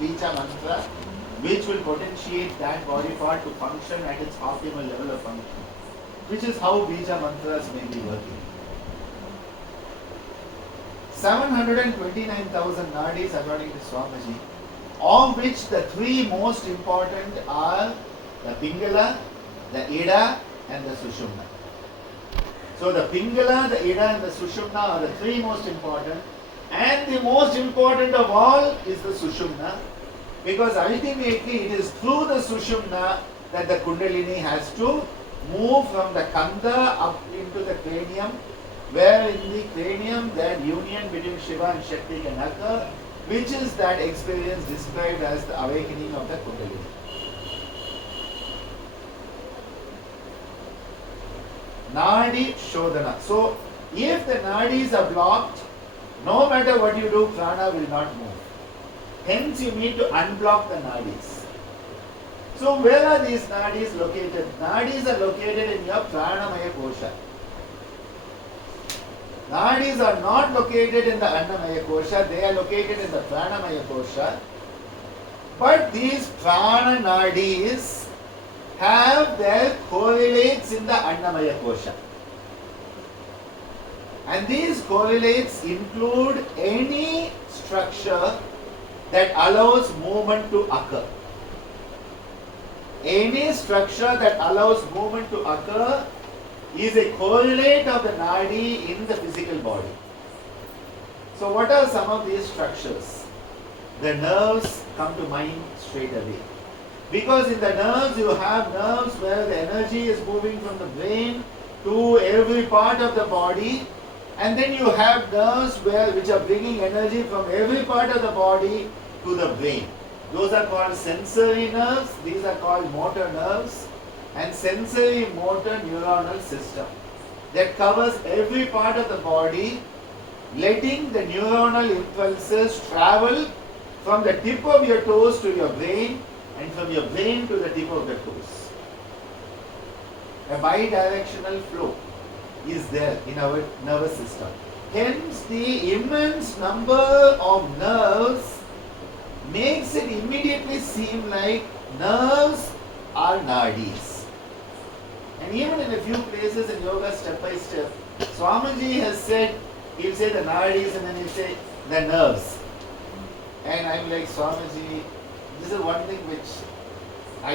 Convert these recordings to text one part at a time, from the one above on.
Bija mantra, which will potentiate that body part to function at its optimal level of function, which is how Bija mantras may be working. 729,000 nadis according to Swamiji, of which the three most important are the Pingala, the Ida and the Sushumna. So the Pingala, the Ida and the Sushumna are the three most important, and the most important of all is the Sushumna, because ultimately it is through the Sushumna that the Kundalini has to move from the Kanda up into the cranium, where in the cranium that union between Shiva and Shakti can occur, which is that experience described as the awakening of the Kundalini. Nadi Shodhana. So, if the nadis are blocked, no matter what you do, prana will not move. Hence, you need to unblock the nadis. So, where are these nadis located? Nadis are located in your Pranamaya Kosha. Nadis are not located in the Annamaya Kosha, they are located in the Pranamaya Kosha. But these prana nadis have their correlates in the Annamaya Kosha. And these correlates include any structure that allows movement to occur. Any structure that allows movement to occur is a correlate of the nadi in the physical body. So what are some of these structures? The nerves come to mind straight away. Because in the nerves you have nerves where the energy is moving from the brain to every part of the body, and then you have nerves which are bringing energy from every part of the body to the brain. Those are called sensory nerves, these are called motor nerves, and sensory motor neuronal system that covers every part of the body, letting the neuronal impulses travel from the tip of your toes to your brain and from your brain to the tip of the toes. A bidirectional flow is there in our nervous system. Hence, the immense number of nerves makes it immediately seem like nerves are nadis. And even in a few places in yoga, step by step, Swamiji has said, he'll say the nadis and then he'll say the nerves. And I'm like, Swamiji, this is one thing which I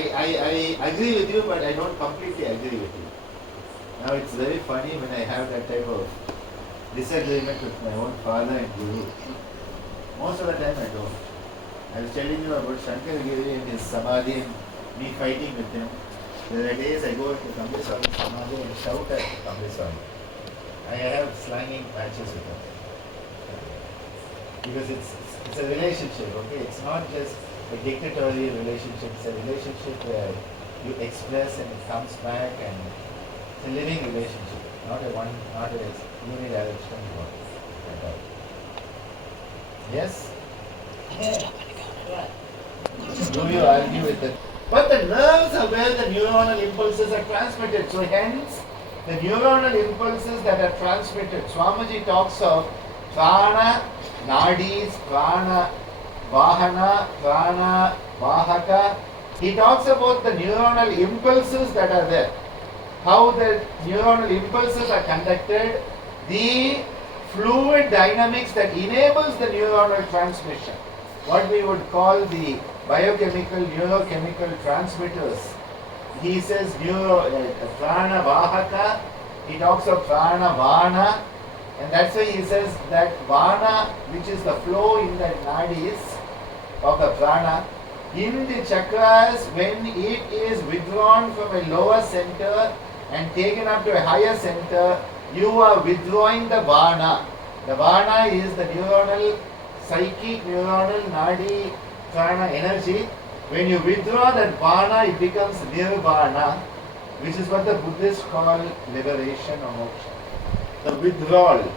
agree with you, but I don't completely agree with you. Now it's very funny when I have that type of disagreement with my own father and guru. Most of the time I don't. I was telling you about Shankaragiri and his samadhi and me fighting with him. There are days I go to Kambli Swami's samadhi and shout at Kambli Swami. I have slanging matches with him. Because it's a relationship, okay? It's not just a dictatorial relationship, it's a relationship where you express and it comes back, and it's a living relationship, not a unidirectional one at all. Yes? Do you argue with it? But the nerves are where the neuronal impulses are transmitted. So hence, the neuronal impulses that are transmitted, Swamiji talks of prana, nadis, prana, vahana, prana, vahaka. He talks about the neuronal impulses that are there. How the neuronal impulses are conducted, the fluid dynamics that enables the neuronal transmission. What we would call the biochemical, neurochemical transmitters. He says prana vahaka, he talks of prana vana, and that's why he says that vana, which is the flow in the nadis of the prana, in the chakras, when it is withdrawn from a lower center and taken up to a higher center, you are withdrawing the vana. The vana is the neuronal, psychic, neuronal, nadi, prana energy. When you withdraw that vana, it becomes nirvana, which is what the Buddhists call liberation or moksha. The withdrawal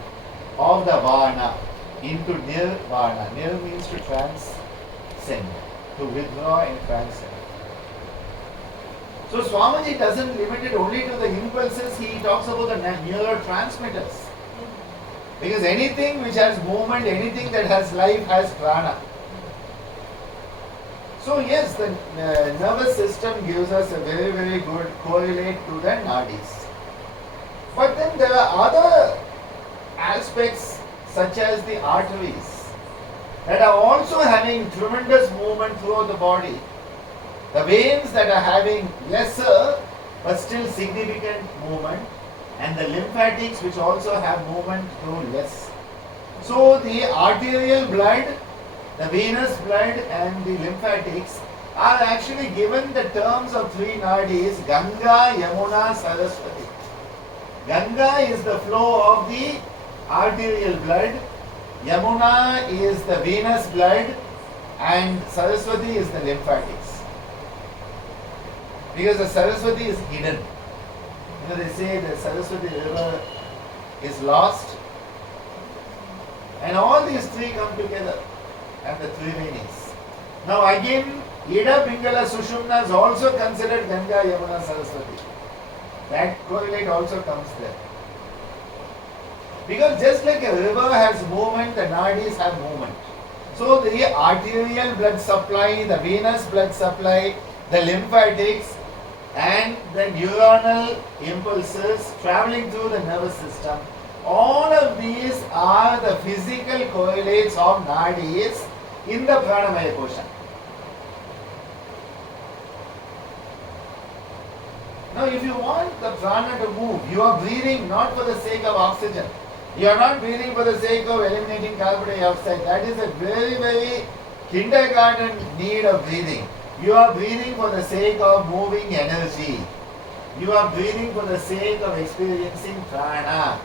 of the vana into nirvana. Nir means to transcend, to withdraw and transcend. So Swamiji doesn't limit it only to the impulses, he talks about the neurotransmitters. Because anything which has movement, anything that has life has prana. So yes, the nervous system gives us a very, very good correlate to the nadis. But then there are other aspects such as the arteries that are also having tremendous movement throughout the body. The veins that are having lesser but still significant movement, and the lymphatics which also have movement though less. So the arterial blood, the venous blood and the lymphatics are actually given the terms of three nadis: Ganga, Yamuna, Saraswati. Ganga is the flow of the arterial blood, Yamuna is the venous blood, and Saraswati is the lymphatics. Because the Saraswati is hidden. They say the Saraswati river is lost, and all these three come together at the Trivenis. Now again, Ida, Pingala, Sushumna is also considered Ganga, Yamuna, Saraswati. That correlate also comes there. Because just like a river has movement, the nadis have movement. So the arterial blood supply, the venous blood supply, the lymphatics, and the neuronal impulses traveling through the nervous system, all of these are the physical correlates of nadis in the pranamaya portion. Now if you want the prana to move, you are breathing not for the sake of oxygen. You are not breathing for the sake of eliminating carbon dioxide. That is a very, very kindergarten need of breathing. You are breathing for the sake of moving energy. You are breathing for the sake of experiencing prana.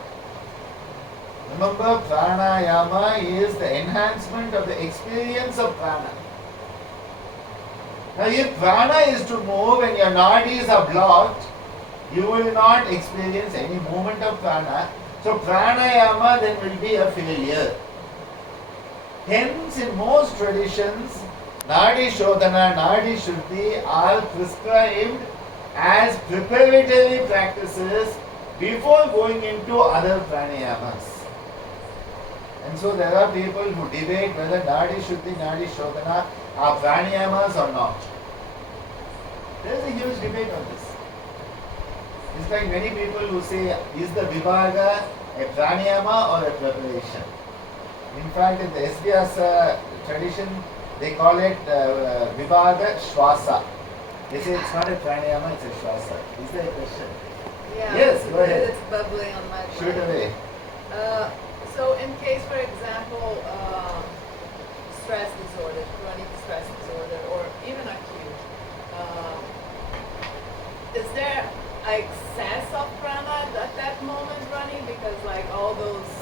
Remember, pranayama is the enhancement of the experience of prana. Now, if prana is to move and your nadis are blocked, you will not experience any movement of prana. So, pranayama then will be a failure. Hence, in most traditions, Nadi Shodhana, Nadi Shuddhi are prescribed as preparatory practices before going into other pranayamas. And so there are people who debate whether Nadi Shuddhi, Nadi Shodhana are pranayamas or not. There is a huge debate on this. It's like many people who say, is the Vibhaga a pranayama or a preparation? In fact, in the SVS tradition, they call it Vibhaga Shwasa. They say it's not a pranayama, it's a Shwasa. Is there a question? Yeah. Yes, go ahead. It's bubbling on my mind. Shoot away. So in case, for example, stress disorder, chronic stress disorder, or even acute, is there excess of prana at that moment running? Because like all those,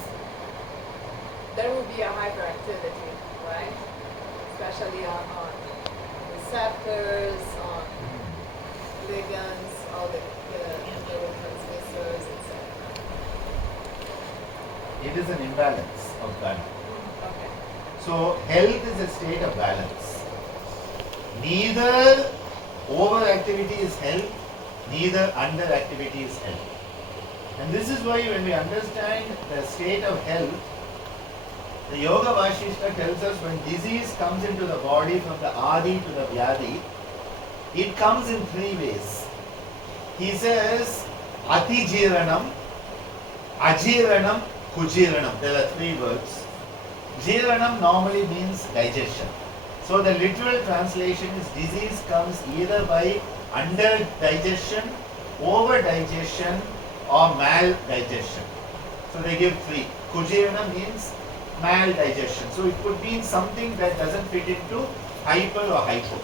there will be a hyperactivity, right? Especially on receptors, on ligands, all the neurotransmitters, etc. It is an imbalance of prana. Okay. So, health is a state of balance. Neither overactivity is health, neither underactivity is health. And this is why when we understand the state of health, the Yoga Vashishta tells us when disease comes into the body from the Adi to the Vyadi, it comes in three ways. He says, Atijiranam, Ajiranam, Kujiranam. There are three words. Jiranam normally means digestion. So the literal translation is disease comes either by under digestion, over digestion, or maldigestion. So they give three. Kujiranam means maldigestion. So it could mean something that doesn't fit into hyper or hypo.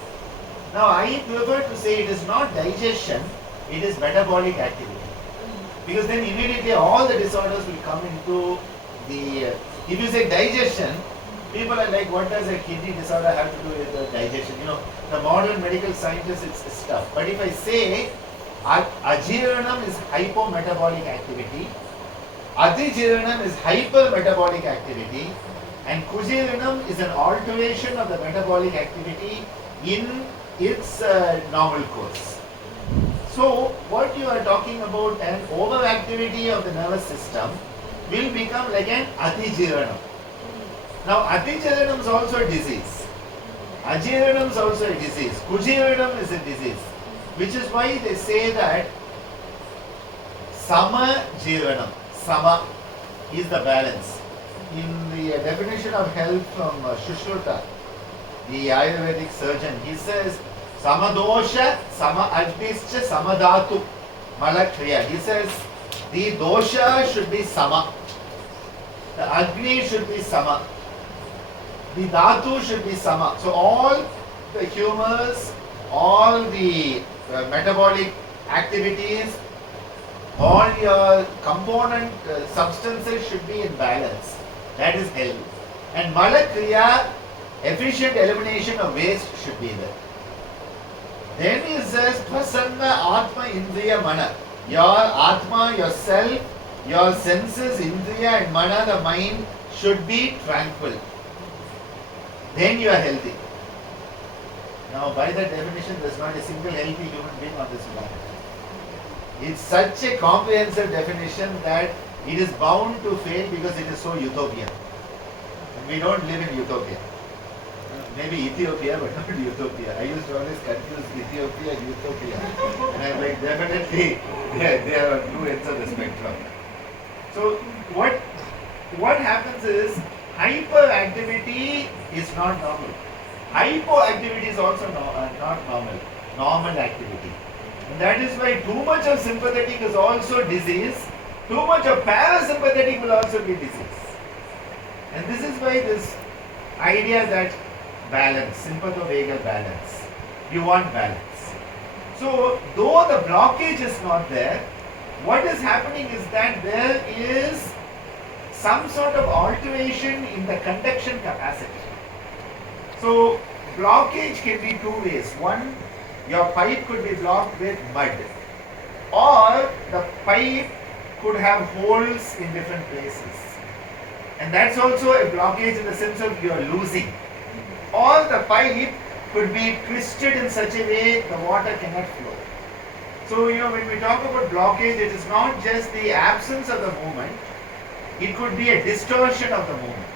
Now I prefer to say it is not digestion, it is metabolic activity. Because then immediately all the disorders will come into the... if you say digestion, people are like, what does a kidney disorder have to do with the digestion? You know, the modern medical scientists, it's stuff. But if I say Ajiranam is hypometabolic activity, Atijiranam is hypermetabolic activity, and Kujiranam is an alteration of the metabolic activity in its normal course. So, what you are talking about, an overactivity of the nervous system will become like an Atijiranam. Now, Atijiranam is also a disease. Ajeevanam is also a disease. Kujeevanam is a disease. Which is why they say that Sama Jeevanam. Sama is the balance. In the definition of health from Shushruta, the Ayurvedic surgeon, he says, Samadosha, Sama Agnischa, Samadhatu, Malakriya. He says, the dosha should be Sama. The Agni should be Sama. The Dhatu should be Sama. So all the humors, all the metabolic activities, all your component substances should be in balance. That is health. And Malakriya, efficient elimination of waste should be there. Then he says, Prasanna Atma Indriya Mana. Your Atma, yourself, your senses, Indriya and Mana, the mind, should be tranquil. Then you are healthy. Now, by that definition, there is not a single healthy human being on this planet. It's such a comprehensive definition that it is bound to fail because it is so utopian. And we don't live in utopia. Maybe Ethiopia, but not utopia. I used to always confuse Ethiopia and utopia. And I'm like, definitely, they are on two ends of the spectrum. So, what happens is, hyperactivity is not normal. Hypoactivity is also not normal. Normal activity. And that is why too much of sympathetic is also disease. Too much of parasympathetic will also be disease. And this is why this idea that balance, sympathovagal balance. You want balance. So, though the blockage is not there, what is happening is that there is some sort of alteration in the conduction capacity. So, blockage can be two ways. One, your pipe could be blocked with mud, or the pipe could have holes in different places. And that's also a blockage in the sense of you are losing. Or the pipe could be twisted in such a way the water cannot flow. So, when we talk about blockage, it is not just the absence of the movement, it could be a distortion of the movement.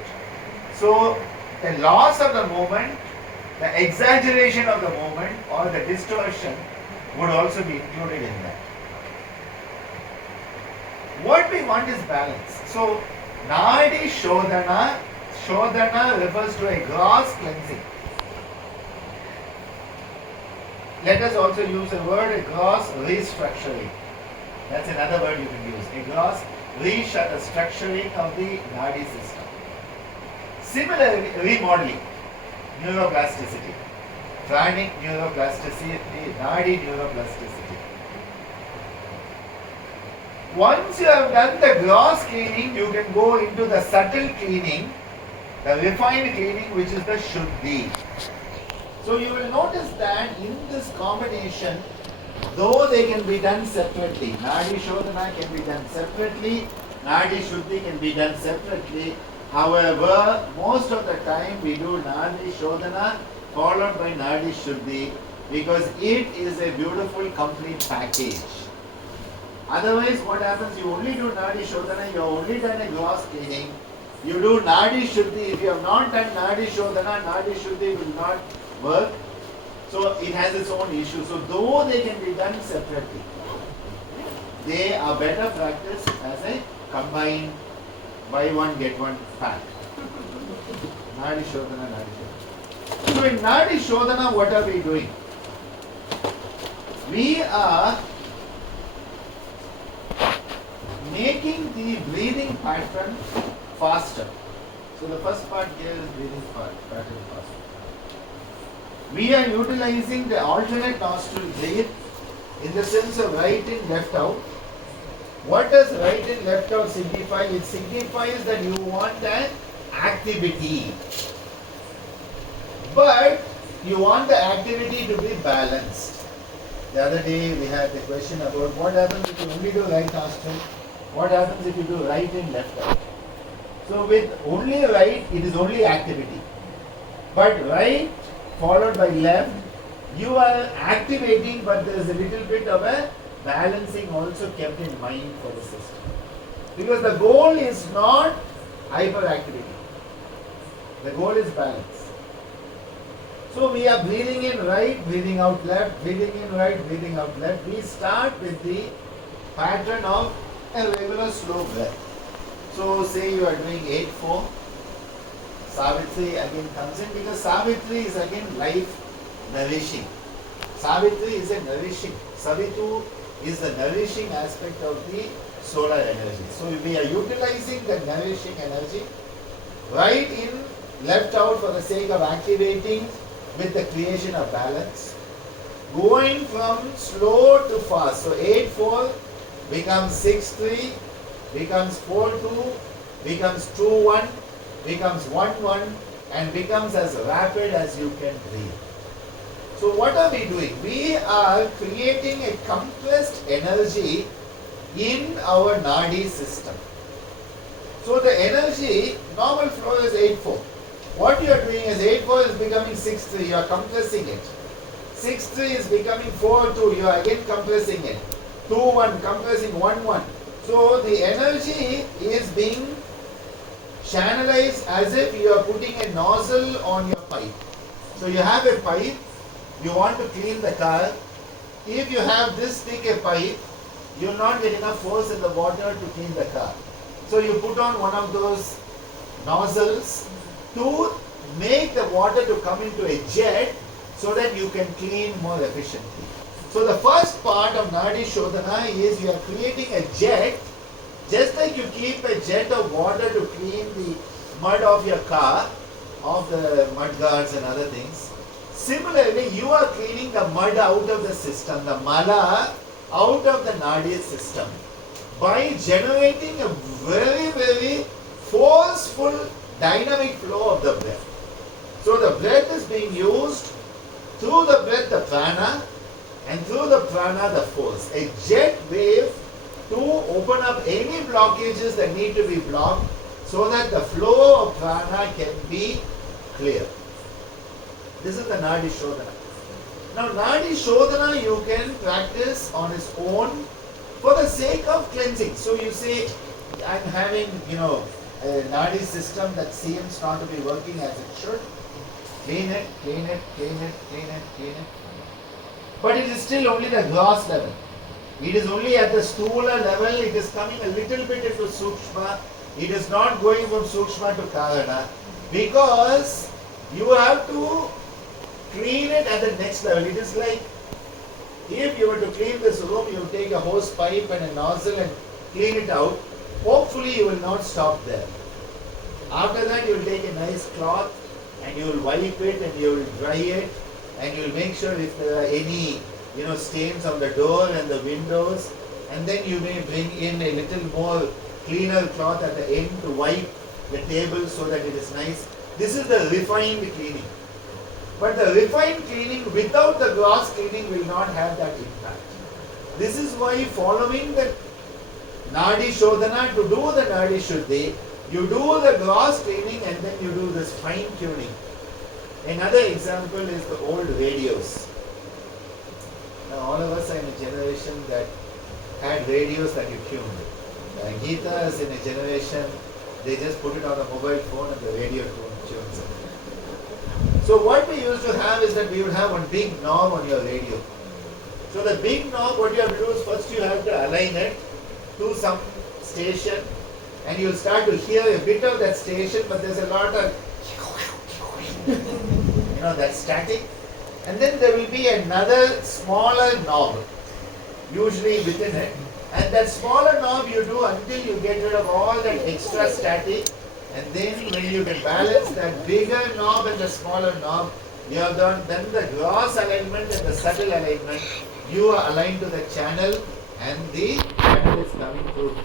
So, the loss of the movement, the exaggeration of the movement, or the distortion would also be included in that. What we want is balance. So, Nadi Shodhana, Shodhana refers to a gross cleansing. Let us also use the word a gross restructuring. That's another word you can use. A gross restructuring of the Nadi system. Similarly, remodeling, neuroplasticity, pranic neuroplasticity, Nadi neuroplasticity. Once you have done the gross cleaning, you can go into the subtle cleaning, the refined cleaning, which is the Shuddhi. So you will notice that in this combination, though they can be done separately, Nadi Shodhana can be done separately, Nadi Shuddhi can be done separately. However, most of the time we do Nadi Shodhana followed by Nadi Shuddhi because it is a beautiful complete package. Otherwise, what happens? You only do Nadi Shodhana, you have only done a gross cleaning. You do Nadi Shuddhi. If you have not done Nadi Shodhana, Nadi Shuddhi will not work. So it has its own issue. So though they can be done separately, they are better practiced as a combined buy one get one pack. Nadi Shodhana, Nadi Shodhana. So in Nadi Shodhana, what are we doing? We are making the breathing pattern faster. So the first part here is breathing pattern faster. We are utilizing the alternate nostril breath in the sense of right in, left out. What does right in, left out signify? It signifies that you want an activity. But you want the activity to be balanced. The other day we had the question about what happens if you only do right nostril. What happens if you do right in, left out? So with only right, it is only activity. But right followed by left, you are activating, but there is a little bit of a balancing also kept in mind for the system. Because the goal is not hyperactivity. The goal is balance. So we are breathing in right, breathing out left, breathing in right, breathing out left. We start with the pattern of a regular slow breath. So say you are doing 8-4, Savitri again comes in, because Savitri is again life nourishing. Savitri is a nourishing. Savitu is the nourishing aspect of the solar energy. So we are utilizing the nourishing energy right in, left out for the sake of activating with the creation of balance. Going from slow to fast. So 8-4 becomes 6-3, becomes 4-2, becomes 2-1, becomes 1-1, and becomes as rapid as you can breathe. So what are we doing? We are creating a compressed energy in our nadi system. So the energy, normal flow is 8-4. What you are doing is 8-4 is becoming 6-3, you are compressing it. 6-3 is becoming 4-2, you are again compressing it. 2-1, compressing 1-1. So the energy is being channelized as if you are putting a nozzle on your pipe. So you have a pipe, you want to clean the car. If you have this thick a pipe, you will not get enough force in the water to clean the car. So you put on one of those nozzles to make the water to come into a jet so that you can clean more efficiently. So the first part of Nadi Shodhana is you are creating a jet, just like you keep a jet of water to clean the mud of your car, of the mud guards and other things. Similarly, you are cleaning the mud out of the system, the mala out of the Nadi system, by generating a very, very forceful dynamic flow of the breath. So the breath is being used, through the breath the prana, and through the prana the force. A jet wave to open up any blockages that need to be blocked so that the flow of prana can be clear. This is the Nadi Shodhana. Now Nadi Shodhana you can practice on its own for the sake of cleansing. So you say, I'm having, a Nadi system that seems not to be working as it should. Clean it, clean it, clean it, clean it, clean it. But it is still only the gross level. It is only at the stula level, it is coming a little bit into Sukshma. It is not going from Sukshma to Karana, because you have to clean it at the next level. It is like, if you were to clean this room, you take a hose pipe and a nozzle and clean it out. Hopefully you will not stop there. After that you will take a nice cloth and you will wipe it and you will dry it, and you will make sure if there are any stains on the door and the windows, and then you may bring in a little more cleaner cloth at the end to wipe the table so that it is nice. This is the refined cleaning. But the refined cleaning without the gross cleaning will not have that impact. This is why following the Nadi Shodhana, to do the Nadi Shuddhi, you do the gross cleaning and then you do this fine tuning. Another example is the old radios. Now all of us are in a generation that had radios that you tuned. Gita is in a generation, they just put it on a mobile phone and the radio tunes it. So what we used to have is that we would have one big knob on your radio. So the big knob, what you have to do is first you have to align it to some station, and you will start to hear a bit of that station, but there's a lot of that static. And then there will be another smaller knob, usually within it. And that smaller knob you do until you get rid of all that extra static. And then when you can balance that bigger knob and the smaller knob, you have done then the gross alignment and the subtle alignment. You are aligned to the channel and the channel is coming through.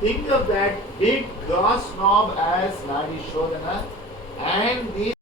Think of that big gross knob as Nadi Shodhana and the